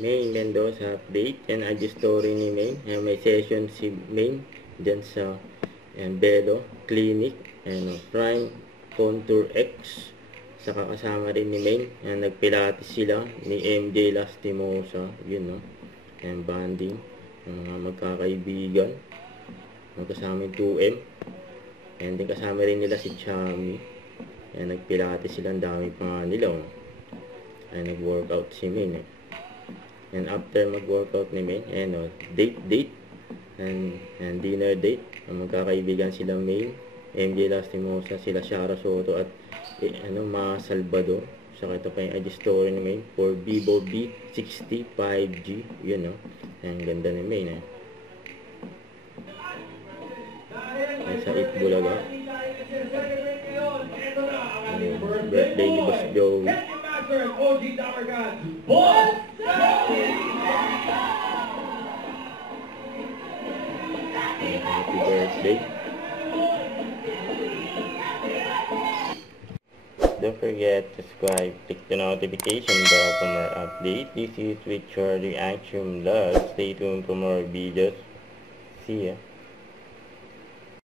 Main Mendoza update. Yan IG story ni Main. May session si Main dyan sa Belo Clinic. Prime Contour X. Saka kasama rin ni Main. Nagpilates sila ni MJ Lastimosa. Yun, no? Banding. Mga magkakaibigan. Magkasama yung 2M. And din kasama rin nila si Chami. Nagpilates sila. Ang dami pa nga nila. Nag-workout si Main. And after mag-workout ni Main, date, and dinner date. Magkakaibigan sila Main, MJ Lastimosa, sila Shara Soto, at Ma Salvador. Saka ito pa yung IG story ni Main for Vivo V60 5G. Yun, no? Ang ganda ni Main, sa Itbulaga. Birthday ni Boss Joey. Happy birthday. Don't forget to subscribe, click the notification bell for more updates. This is Richard Reaction Vlog. Stay tuned for more videos. See ya.